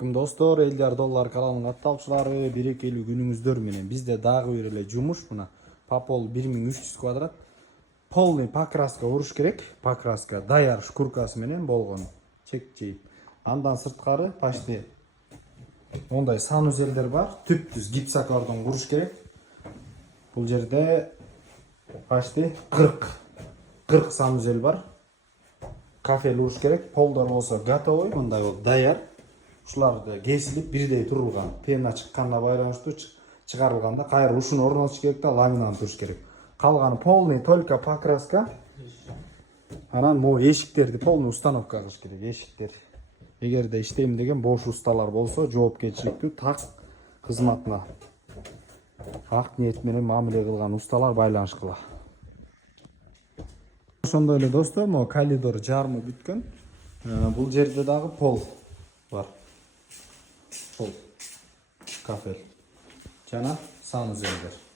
Dostlar, Eldar Dollar kanalının аттаушылары, берекелі күнүңүздөр менен. Бизде дагы бир эле жумуш, мына Попол 1300 квадрат. Полный покраска уруш керек. Покраска даяр шкуркасы менен болгон. Чек-чейин. Андан сырткары почти ондай санузелдер бар. Түптүз гипсокардон куруш керек. Бул жерде почти 40 санузел бар. Кафе уруш керек. Полдор болсо готовый, мындай болуп даяр. Ушуларды кесилип бирдей турулган. Пена чыкканына байланыштуу чыгарылганда кайра ушуну орнотуш керек да ламинаны туруш керек. Калганы полный только покраска. Анан могу эшиктерди полный установка кылыш керек, эшиктер. Эгерде иштейм деген бош усталар болсо, жоопкерчиликтүү так кызматына ак ниет менен мамиле кылган усталар байланышкыла. Ошондой эле достор, могу коридор жармы бүткөн. Бул жерде дагы пол бар. Пол, кафель жана санузелдер.